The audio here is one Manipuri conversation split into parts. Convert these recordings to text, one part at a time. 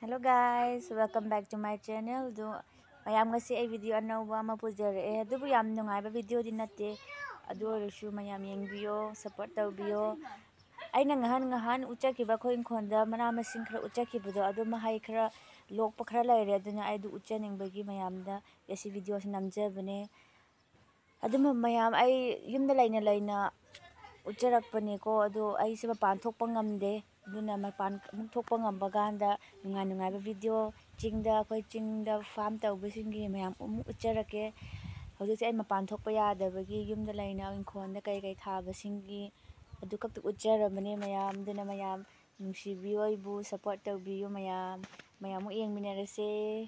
Hello guys, welcome back to my channel. Mayam ngasi ay video anauba ama pujare. Adubu yam nungaiba video din natte. Adu oisu mayam yengbiyo, support tawbiyo. Aina ngahan uchakiba ko inkhonda mana masing khara uchakibudo adu mahai khara lokpa khara laire aduna ai du uchaningbagi mayamda yasi video namjabane. Adu mayam ai yumda laina ucharakpane ko adu ai se mapan thokpa ngamde. Duna mapan thokpa ngambaganda nungai video chingda farm tawbisingi mayam ucharake hojise ai mapan thokpa yadabagi yumda laina inkhonda kai thabasingi adu kaktu ucharamane mayam duna mayam nungsibiyo ibu support tawbiyo mayam yengminarase.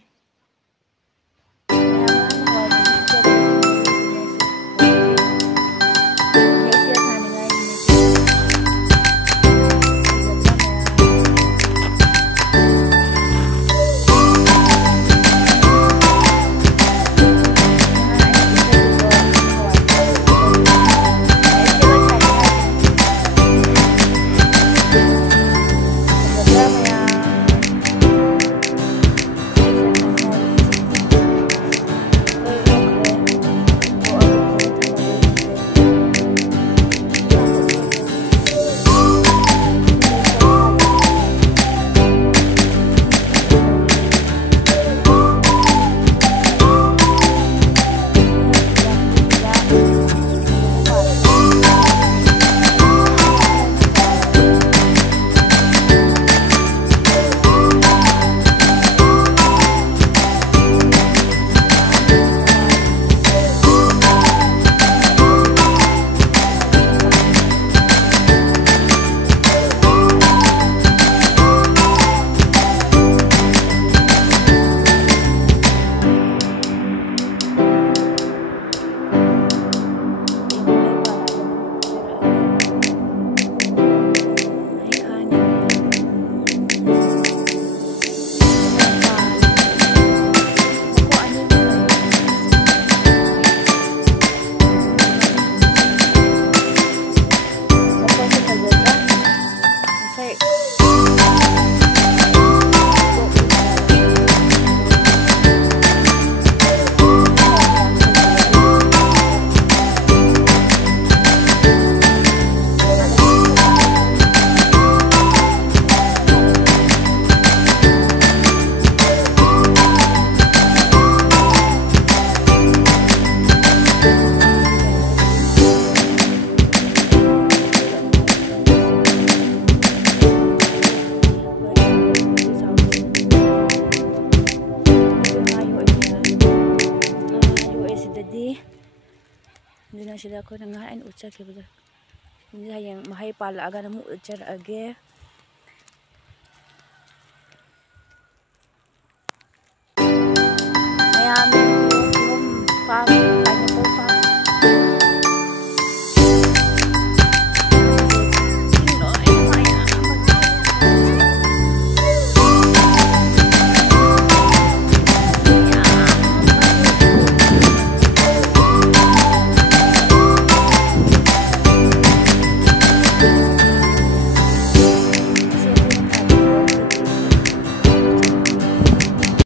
Duna sila ko nangain uchakibudo. Hindi hayang mahay pala aga namu uchar age. Mayam farm